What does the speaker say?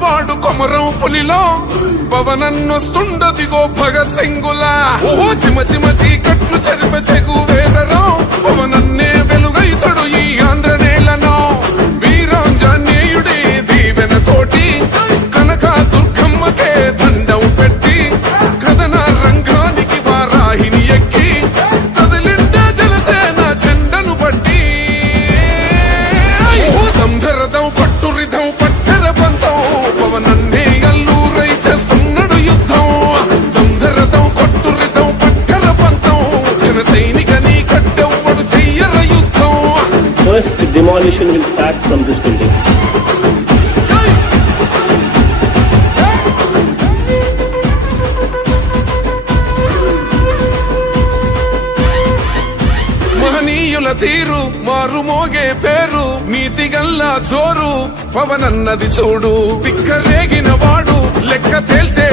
ఉన్నవాడు కొమరం పులిలో పవనన్నొస్తుండదిగో భగత్ సింగులా ఓ చిమ చిమ చీకట్లు చెరిప చెగు వేదరో పవనన్నే వెలుగైతడు ఈ ఆంధ్ర నేలను వీరాంజనేయుడి దీవెన తోటి కనక దుర్గమ్మకే దండం పెట్టి కథన రంగానికి వారాహిని ఎక్కి కదిలిండే జనసేన జెండను బట్టి దంధరదం పట్టురిధం పట్టెర పంతం పవనన్నే అల్లూరై చేస్తున్నాడు యుద్ధం దంధరదం కొట్టురిధం పట్టెర పంతం జన సైనికని కట్టెవ్వడు చెయ్యర యుద్ధం. First demolition will start from this building. మహనీయుల తీరు మారు మోగే పేరు నీతిగల్లా జోరు పవనన్నది చూడు పిక్కరేగిన వాడు లెక్క తేల్చే